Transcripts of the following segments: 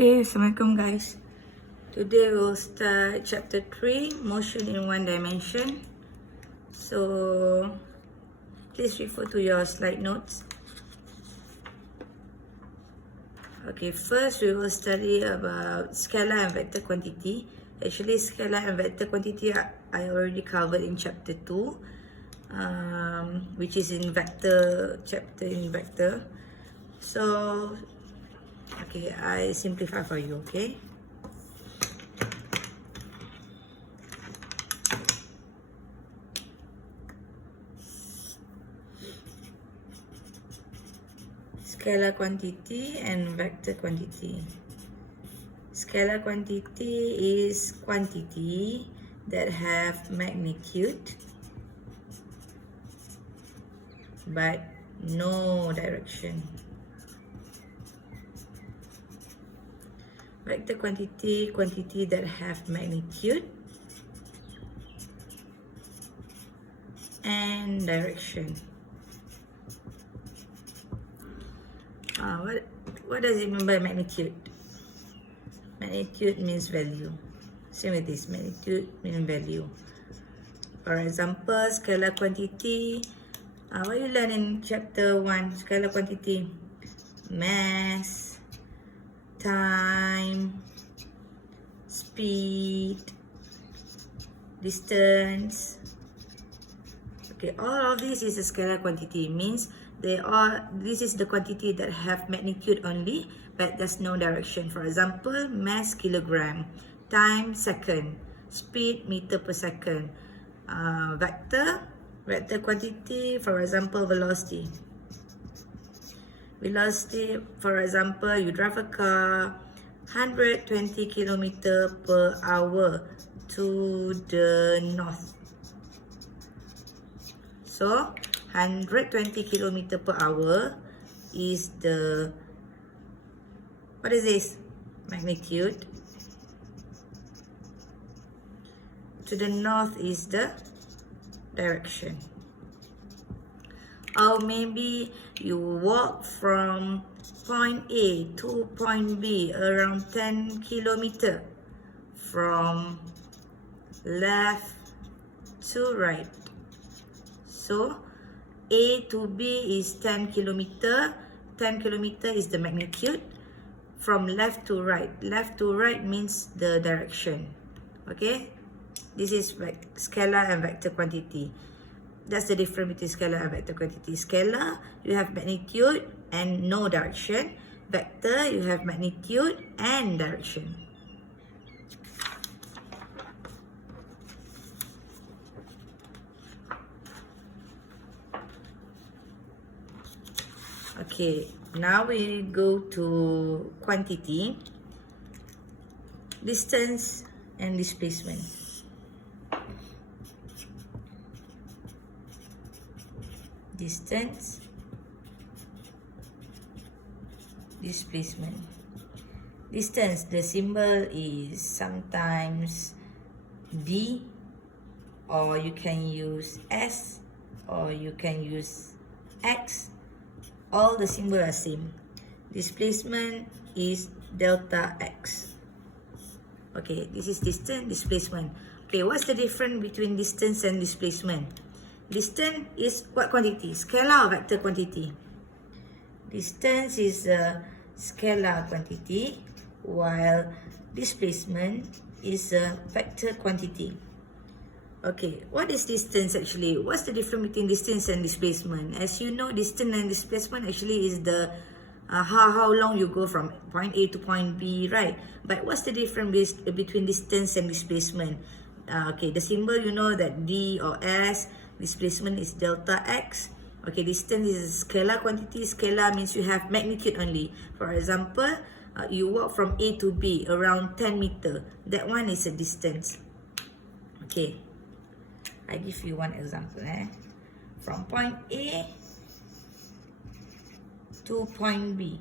Okay, Assalamualaikum guys. Today we'll start chapter 3, motion in one dimension. So please refer to your slide notes. Okay, first we will study about scalar and vector quantity. Actually, scalar and vector quantity I already covered in chapter 2, which is in vector, chapter in vector. So okay, I simplify for you, okay? Scalar quantity and vector quantity. Scalar quantity is quantity that have magnitude but no direction. Vector quantity, quantity that have magnitude and direction. What does it mean by magnitude? Magnitude means value. Same with this, magnitude means value. For example, scalar quantity. What you learn in chapter 1, scalar quantity? Mass, time, speed, distance. Okay, all of this is a scalar quantity. Means this is the quantity that have magnitude only, but there's no direction. For example, mass kilogram, time second, speed meter per second. Vector quantity, for example, velocity. Velocity, for example, you drive a car 120 km per hour to the north. So 120 km per hour is the, what is this? Magnitude. To the north is the direction. Or maybe you walk from point A to point B around 10 km from left to right. So A to B is 10 km. 10 km is the magnitude. From left to right. Left to right means the direction. Okay? This is scalar and vector quantity. That's the difference between scalar and vector quantity. Scalar, you have magnitude and no direction. Vector, you have magnitude and direction. Okay, now we go to quantity, distance and displacement. Distance, displacement. Distance, the symbol is sometimes D, or you can use S, or you can use X. All the symbols are same. Displacement is delta X. Okay, this is distance, displacement. Okay, what's the difference between distance and displacement? Distance is what quantity? Scalar or vector quantity? Distance is a scalar quantity, while displacement is a vector quantity. Okay, what is distance actually? What's the difference between distance and displacement? As you know, distance and displacement actually is the how long you go from point A to point B, right? But what's the difference between distance and displacement? Okay, the symbol, you know that D or S. Displacement is delta X. Okay, distance is a scalar quantity. Scalar means you have magnitude only. For example, you walk from A to B around 10 meter. That one is a distance. Okay, I give you one example. From point A to point B.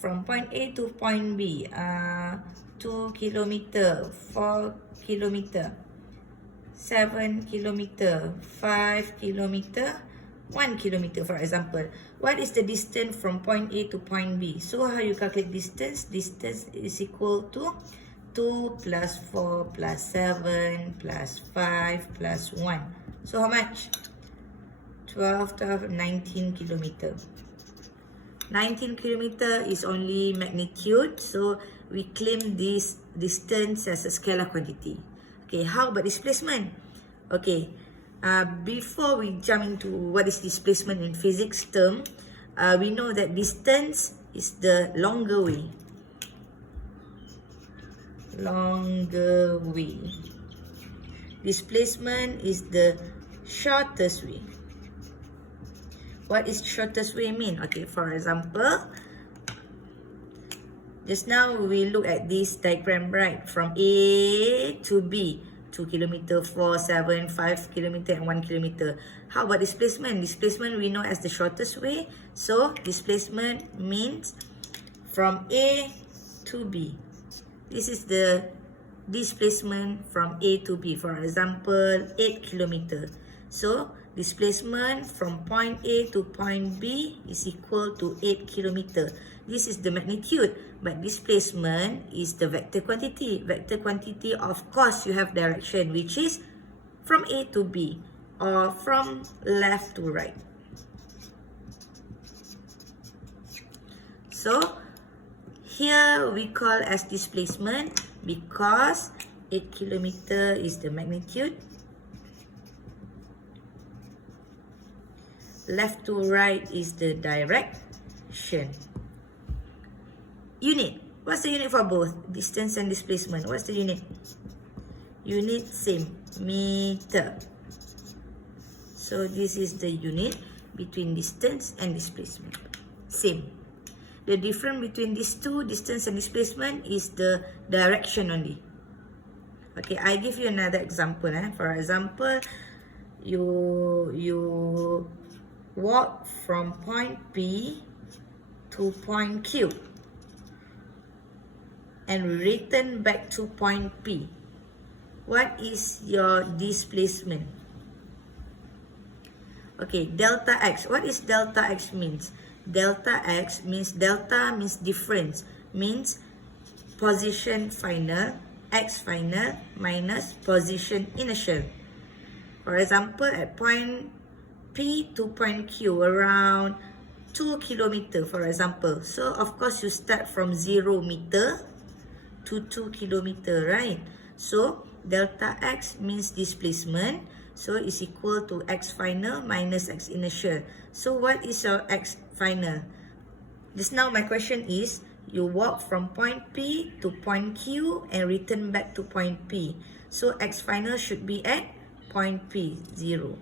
From point A to point B, 2 kilometer, 4 kilometer, 7 kilometer, 5 kilometer, 1 kilometer, for example. What is the distance from point A to point B? So how you calculate distance? Distance is equal to 2 plus 4 plus 7 plus 5 plus 1. So how much? 19 kilometer. 19 kilometer is only magnitude, so we claim this distance as a scalar quantity. Okay, how about displacement? Okay, before we jump into what is displacement in physics term, we know that distance is the longer way. Longer way. Displacement is the shortest way. What is shortest way mean? Okay, for example, just now we look at this diagram, right? From A to B, 2 kilometer, 4, 7, 5 kilometer, and 1 kilometer. How about displacement? Displacement we know as the shortest way. So displacement means from A to B. This is the displacement from A to B. For example, 8 kilometer. So displacement from point A to point B is equal to 8 kilometer. This is the magnitude, but displacement is the vector quantity. Vector quantity, of course, you have direction, which is from A to B or from left to right. So here we call as displacement because 8 kilometer is the magnitude. Left to right is the direction. Unit. What's the unit for both? Distance and displacement. What's the unit? Unit same. Meter. So this is the unit between distance and displacement. Same. The difference between these two, distance and displacement, is the direction only. Okay, I give you another example. For example, you walk from point P to point Q and return back to point P. What is your displacement? Okay, delta x. What is delta x means? Delta x means difference, means position final, x final minus position initial. For example, at point P to point Q, around 2 kilometer, for example. So of course you start from 0 meter to 2 kilometer, right? So delta x means displacement, so it's equal to x final minus x initial. So what is your x final? Just now my question is, you walk from point P to point Q and return back to point P. So x final should be at point P, 0.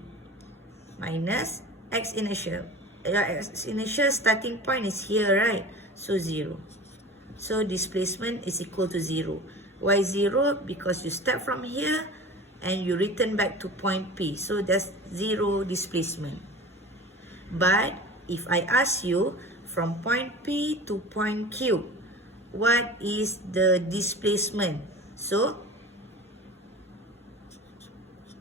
Minus x initial. X initial starting point is here, right? So 0. So displacement is equal to 0. Why 0? Because you start from here and you return back to point P. So that's 0 displacement. But if I ask you from point P to point Q, what is the displacement? So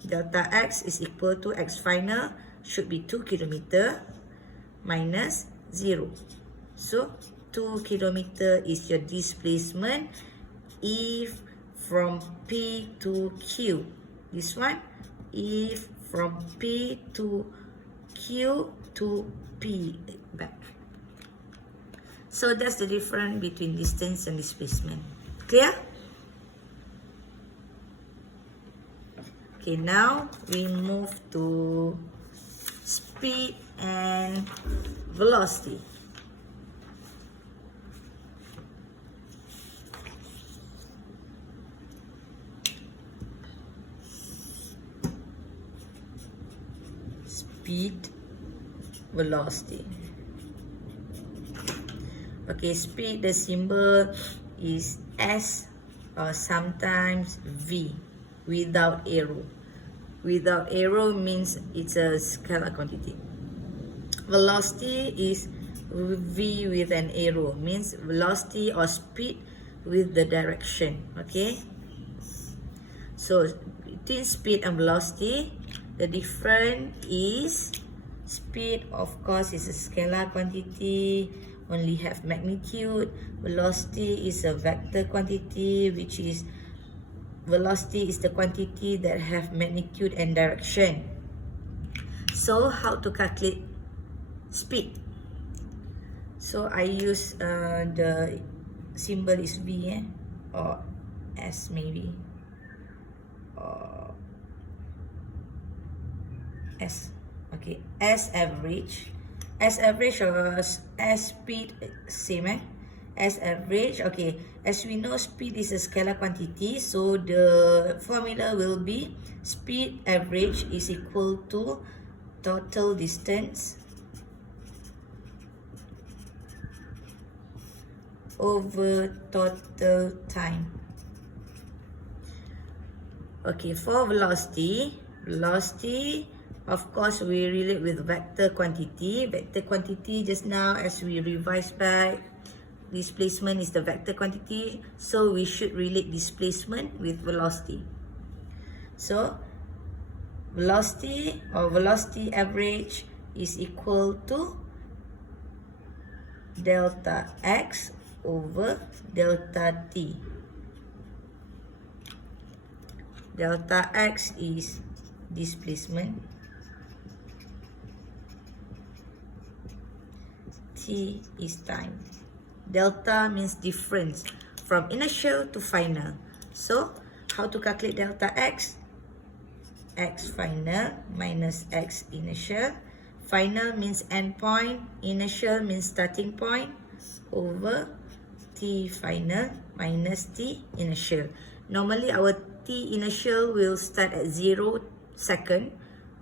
delta x is equal to x final should be 2 kilometer minus 0. So 2 kilometer is your displacement if from P to Q. This one, if from P to Q to P back. So that's the difference between distance and displacement. Clear? Okay, now we move to speed and velocity. Speed, velocity. Okay, speed, the symbol is S or sometimes V without arrow. Without arrow means it's a scalar quantity. Velocity is V with an arrow, means velocity or speed with the direction. Okay, so between speed and velocity, the difference is Speed, of course, is a scalar quantity, only have magnitude. Velocity is a vector quantity, which is velocity is the quantity that have magnitude and direction. So how to calculate speed? So I use the symbol is V or S maybe, or S. Okay, S average. S average or S speed same S average. Okay, as we know, speed is a scalar quantity, so the formula will be speed average is equal to total distance over total time. Okay, for velocity, of course, we relate with vector quantity. Vector quantity, just now as we revised back, displacement is the vector quantity, so we should relate displacement with velocity. So velocity or velocity average is equal to delta x over delta t. Delta x is displacement, t is time. Delta means difference from initial to final. So how to calculate delta x? X final minus x initial. Final means end point, initial means starting point, over t final minus t initial. Normally our t initial will start at 0 second.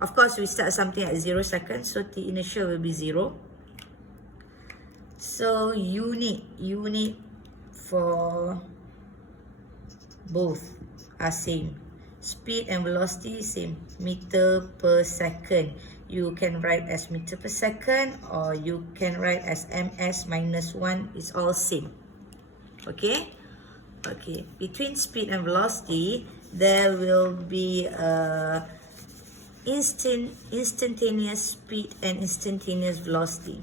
Of course, we start something at 0 seconds, so t initial will be 0. So unit for both are same. Speed and velocity same, meter per second. You can write as meter per second, or you can write as ms minus 1. It's all same. Okay. Okay, between speed and velocity, there will be instantaneous speed and instantaneous velocity.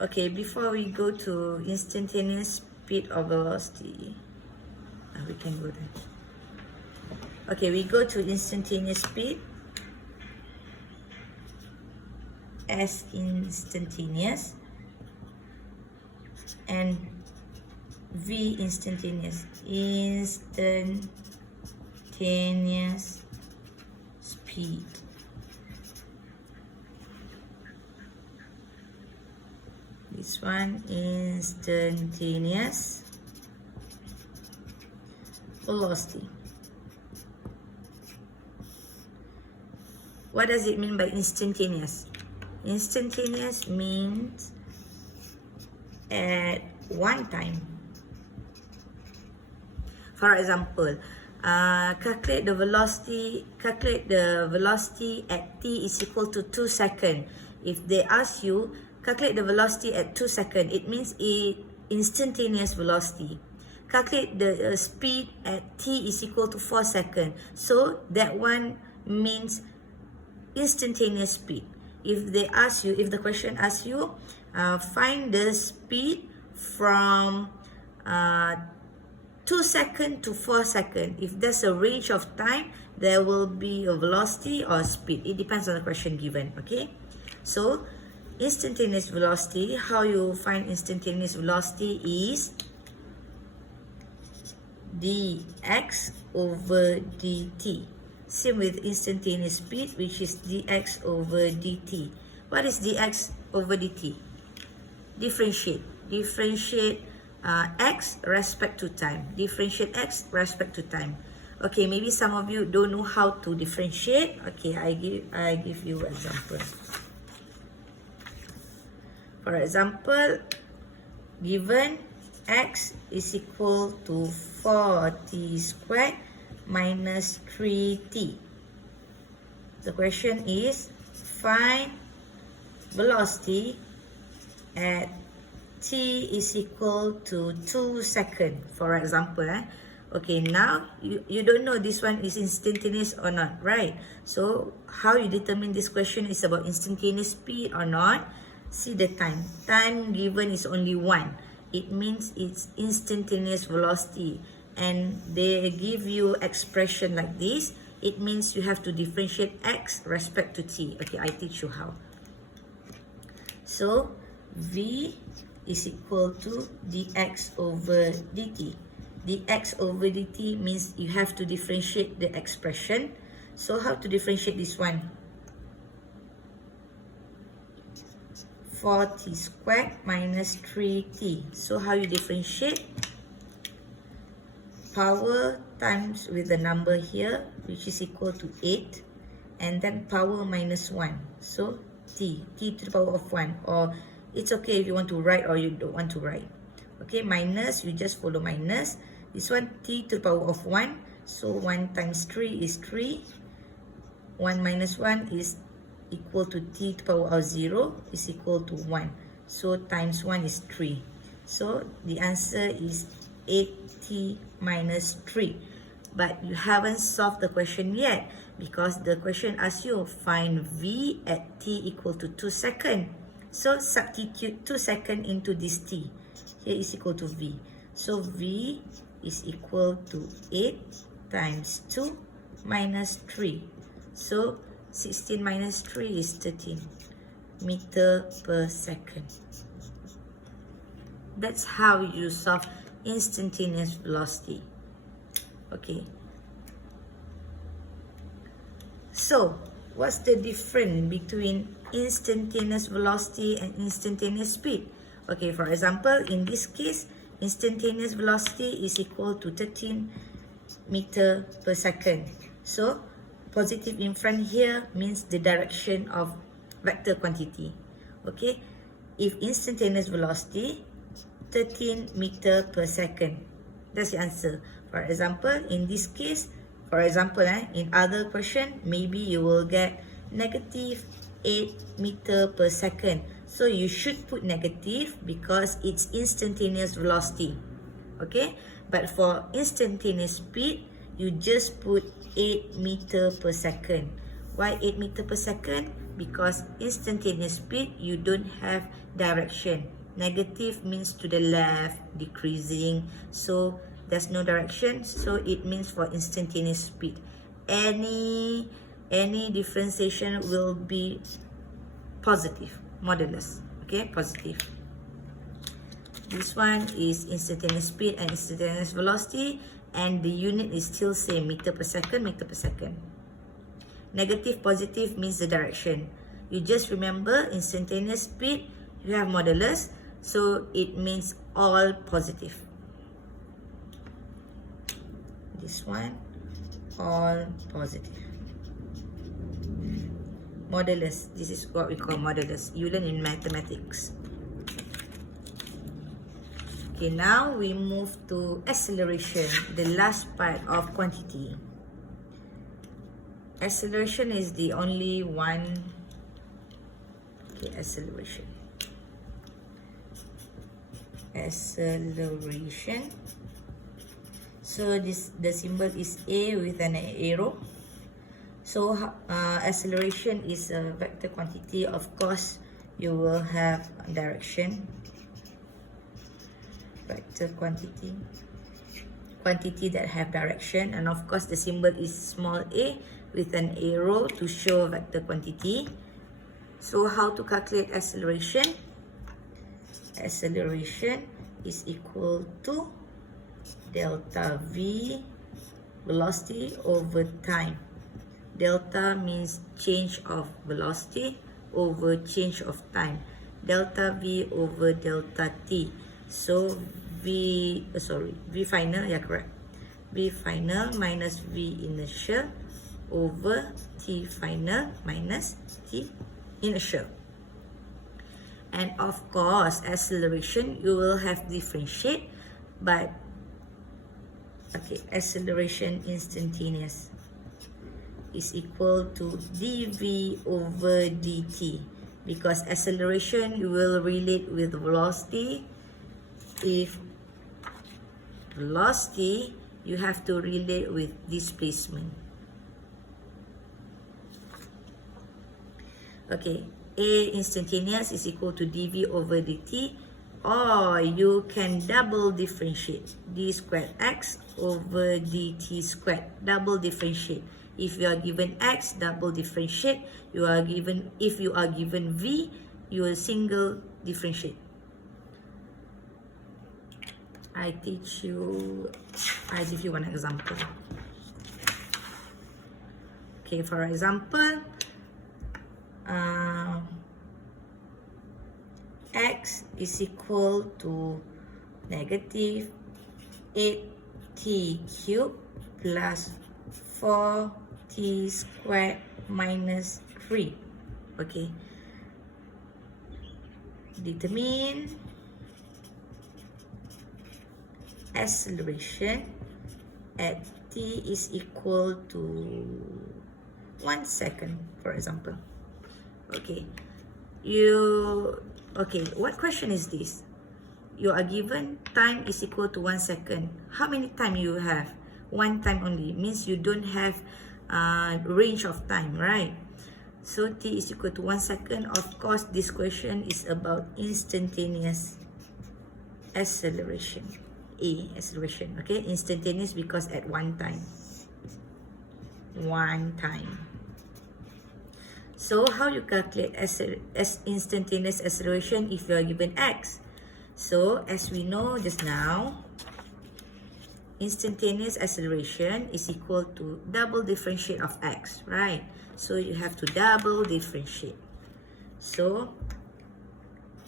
Okay, before we go to instantaneous speed or velocity, we can go there. Okay, we go to instantaneous speed. S instantaneous and V instantaneous. Instantaneous speed. This one instantaneous velocity. What does it mean by instantaneous? Instantaneous means at one time. For example, calculate the velocity at t is equal to 2 seconds. If they ask you calculate the velocity at 2 seconds, it means instantaneous velocity. Calculate the speed at t is equal to 4 seconds. So that one means instantaneous speed. If the question asks you, find the speed from 2 seconds to 4 seconds. If there's a range of time, there will be a velocity or speed. It depends on the question given. Okay, so instantaneous velocity, how you find instantaneous velocity is dx over dt. Same with instantaneous speed, which is dx over dt. What is dx over dt? Differentiate x respect to time. Differentiate x respect to time. Okay, maybe some of you don't know how to differentiate. Okay, I give you example. For example, given x is equal to 4t squared minus 3t. The question is, find velocity at t is equal to 2 seconds, for example. Okay, now you don't know this one is instantaneous or not, right? So how you determine this question is about instantaneous speed or not. See the time. Time given is only 1. It means it's instantaneous velocity. And they give you expression like this. It means you have to differentiate x respect to t. Okay, I teach you how. So v is equal to dx over dt. Dx over dt means you have to differentiate the expression. So how to differentiate this one? 4t squared minus 3t. So how you differentiate? Power times with the number here, which is equal to 8. And then power minus 1. So t to the power of 1. Or it's okay if you want to write or you don't want to write. Okay, minus, you just follow minus. This one, t to the power of 1. So 1 times 3 is 3. 1 minus 1 is equal to t to the power of 0 is equal to 1. So times 1 is 3. So the answer is 8t minus 3. But you haven't solved the question yet because the question asks you find v at t equal to 2 seconds. So substitute 2 seconds into this t. Here is equal to v. So v is equal to 8 times 2 minus 3. So 16 minus 3 is 13 meter per second. That's how you solve instantaneous velocity. Okay. So, what's the difference between instantaneous velocity and instantaneous speed? Okay, for example, in this case, instantaneous velocity is equal to 13 meter per second. So, positive in front here means the direction of vector quantity. Okay, if instantaneous velocity, 13 meter per second. That's the answer. For example, in this case, for example, in other question, maybe you will get negative 8 meter per second. So you should put negative because it's instantaneous velocity. Okay, but for instantaneous speed, you just put 8 meter per second. Why 8 meter per second? Because instantaneous speed, you don't have direction. Negative means to the left, decreasing. So there's no direction. So it means for instantaneous speed. Any differentiation will be positive, modulus. Okay, positive. This one is instantaneous speed and instantaneous velocity. And the unit is still same, meter per second, meter per second. Negative, positive means the direction. You just remember instantaneous speed, you have modulus, so it means all positive. This one, all positive. Modulus, this is what we call modulus. You learn in mathematics. Okay, now we move to acceleration, the last part of quantity. Acceleration is the only one. Okay, acceleration. Acceleration. So the symbol is A with an arrow. So acceleration is a vector quantity. Of course, you will have direction. Vector quantity that have direction, and of course the symbol is small a with an arrow to show vector quantity. So how to calculate acceleration? Acceleration is equal to delta v velocity over time. Delta means change of velocity over change of time. Delta v over delta t. So V final, yeah, correct. V final minus V initial over T final minus T initial. And of course, acceleration, you will have differentiate, but okay, acceleration instantaneous is equal to dv over dt, because acceleration you will relate with velocity, if velocity, you have to relate with displacement. Okay, A instantaneous is equal to dv over dt, or you can double differentiate d squared x over dt squared. Double differentiate. If you are given x, double differentiate. If you are given v, you will single differentiate. I give you one example. Okay, for example, x is equal to negative 8t cubed plus 4t squared minus 3. Okay, determine acceleration at t is equal to 1 second, for example. Okay, what question is this? You are given time is equal to 1 second. How many time you have? One time only. Means you don't have range of time, right? So t is equal to 1 second. Of course, this question is about instantaneous acceleration. A acceleration. Okay, instantaneous because at one time. So how you calculate instantaneous acceleration if you are given x? So as we know just now, instantaneous acceleration is equal to double differentiate of x, right? So you have to double differentiate. So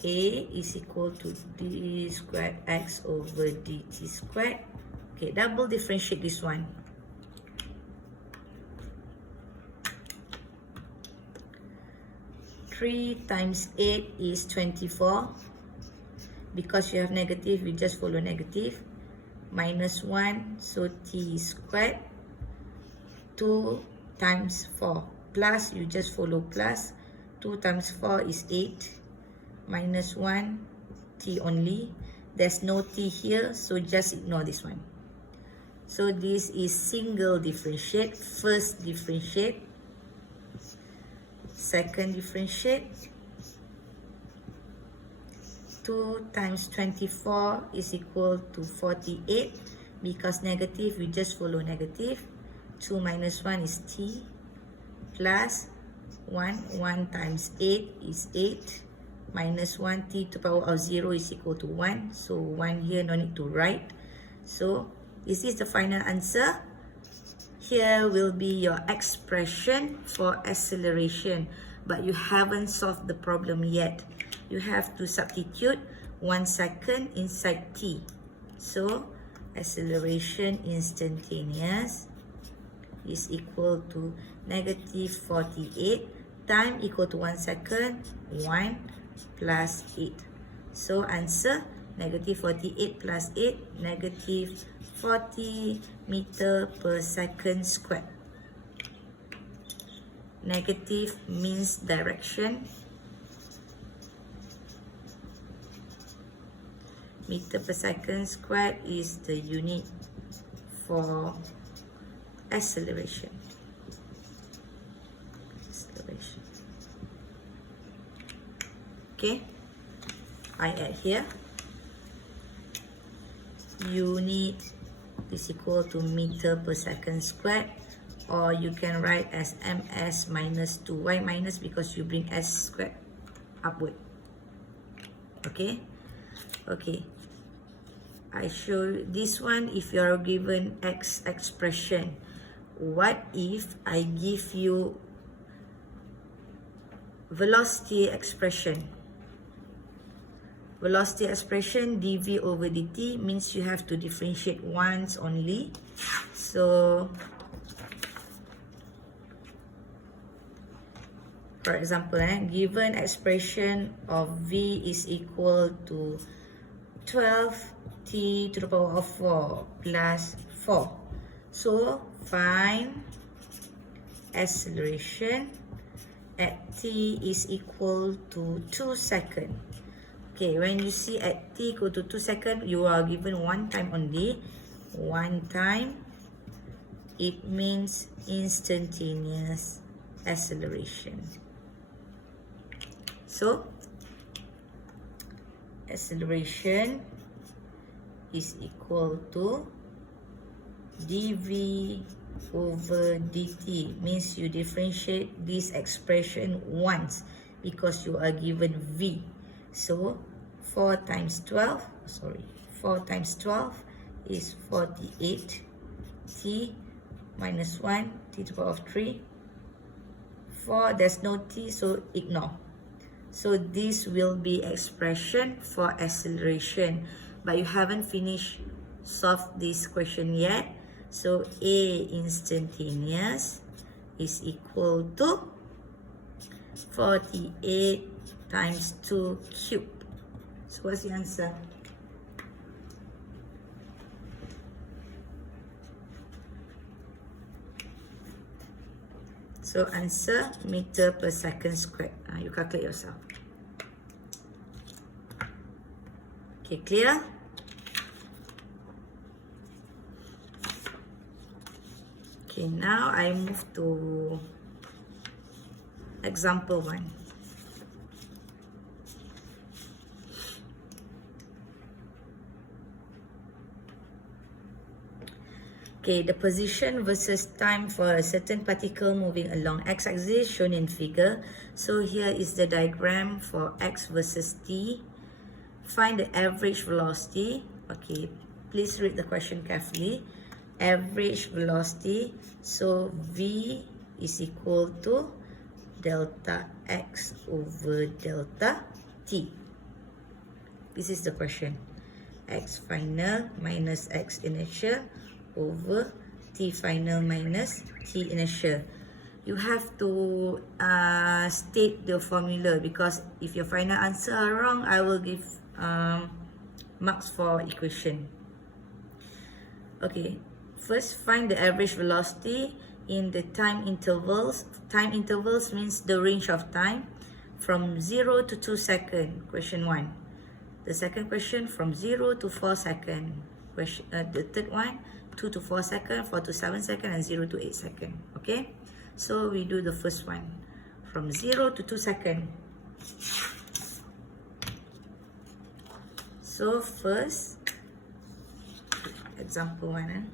A is equal to d squared x over dt squared. Okay, double differentiate this one. Three times 8 is 24. Because you have negative, we just follow negative. Minus 1, so t squared. 2 times 4. Plus, you just follow plus. 2 times 4 is 8. Minus 1, t only. There's no t here, so just ignore this one. So this is single differentiate. First differentiate. Second differentiate. 2 times 24 is equal to 48. Because negative, we just follow negative. 2 minus 1 is t. Plus 1. 1 times 8 is 8. Minus 1, t to the power of 0 is equal to 1. So 1 here, no need to write. So is this the final answer? Here will be your expression for acceleration. But you haven't solved the problem yet. You have to substitute 1 second inside t. So acceleration instantaneous is equal to negative 48. Time equal to 1 second. 1 plus 8. So answer negative 48 plus 8, negative 40 meter per second squared. Negative means direction. Meter per second squared is the unit for acceleration. Okay, I add here. Unit is equal to meter per second squared, or you can write as ms minus 2. Why minus? Because you bring s squared upward. Okay, okay. I show you this one. If you are given x expression, what if I give you velocity expression? Velocity expression dv over dt means you have to differentiate once only. So for example, given expression of v is equal to 12t to the power of 4 plus 4. So find acceleration at t is equal to 2 seconds. Okay, when you see at t equal to 2 seconds, you are given one time only. One time, it means instantaneous acceleration. So, acceleration is equal to dv over dt. Means you differentiate this expression once because you are given v. So 4 times 12 is 48. T minus 1, t to the power of 3. 4, there's no t, so ignore. So this will be expression for acceleration. But you haven't finished solve this question yet. So A instantaneous is equal to 48 times 2 cubed. So what's the answer? So answer meter per second squared. You calculate yourself. Okay, clear? Okay, now I move to example 1. Okay, the position versus time for a certain particle moving along x-axis shown in figure. So here is the diagram for x versus t. Find the average velocity. Okay, please read the question carefully. Average velocity. So v is equal to delta x over delta t. This is the question. X final minus x initial over t final minus t initial. You have to state the formula, because if your final answer are wrong, I will give marks for equation. Okay, first find the average velocity in the time intervals. Time intervals means the range of time from 0 to 2 seconds. Question 1. The second question from 0 to 4 seconds. Question, the third one 2 to 4 seconds, 4 to 7 seconds, and 0 to 8 seconds. Okay, so we do the first one from 0 to 2 seconds. So first, example 1,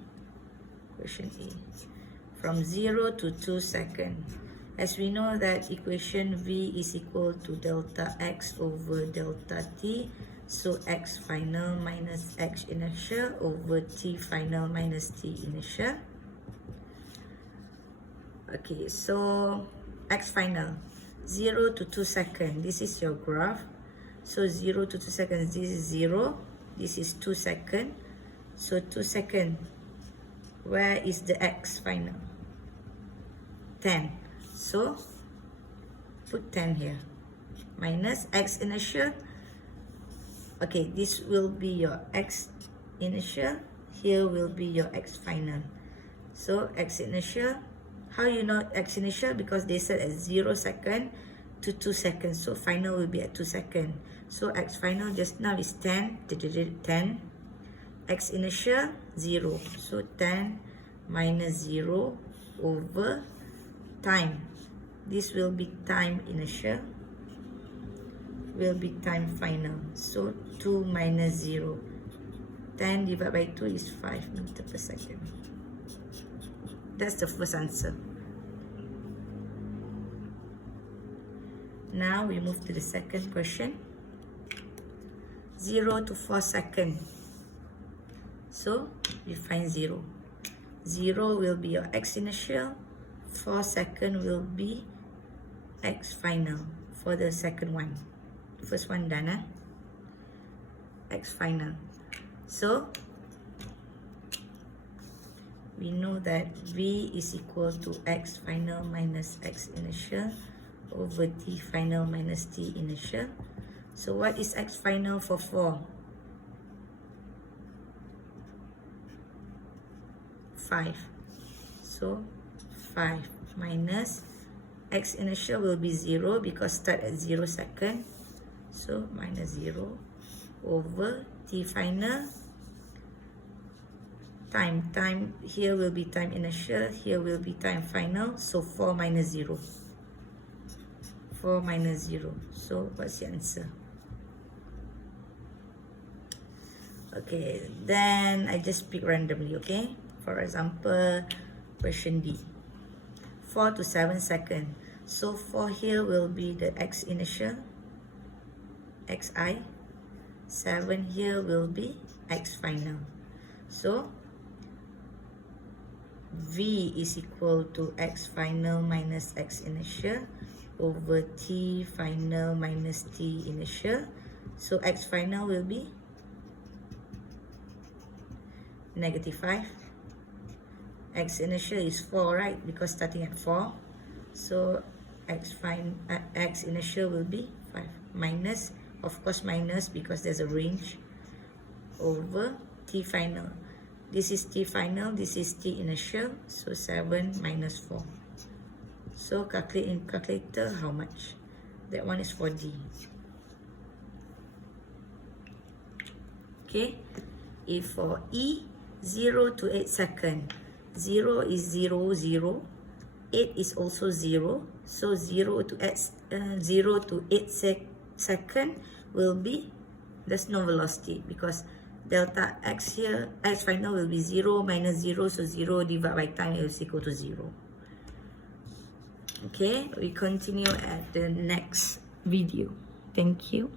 question A, from 0 to 2 seconds. As we know that equation V is equal to delta x over delta t. So x final minus x initial over t final minus t initial. Okay, so x final 0 to 2 seconds. This is your graph. So 0 to 2 seconds, this is 0. This is 2 seconds. So 2 seconds. Where is the x final? 10. So put 10 here. Minus x initial. Okay, this will be your x initial. Here will be your x final. So x initial. How you know x initial? Because they said at 0 second to 2 seconds. So final will be at 2 seconds. So x final just now is 10. 10. X initial 0. So 10 minus 0 over time. This will be time initial. Will be time final. So 2 minus 0. 10 divided by 2 is 5 meters per second. That's the first answer. Now we move to the second question. 0 to 4 seconds. So we find 0. 0 will be your x initial. 4 seconds will be x final for the second one. First one done, x final. So we know that v is equal to x final minus x initial over t final minus t initial. So what is x final for 4? 5. So 5 minus x initial will be 0 because start at 0 second. So minus 0 over t final time here will be time initial, here will be time final, so 4 minus 0. 4 minus 0. So what's the answer? Okay, then I just pick randomly, okay? For example, question D. 4 to 7 seconds. So 4 here will be the x initial, xi. 7 here will be x final. So V is equal to x final minus x initial over t final minus t initial. So x final will be negative 5. X initial is 4, right? Because starting at 4. So x initial will be 5 minus, of course minus because there's a range, over t final. This is t final, this is t initial, so 7 minus 4. So calculate in calculator how much? That one is for D. Okay, if for E, 0 to 8 seconds, 0 is 0, 0, 8 is also 0, so 0 to 8 second will be, there's no velocity because delta x here, x final will be 0 minus 0, so 0 divided by time is equal to 0. Okay, we continue at the next video. Thank you.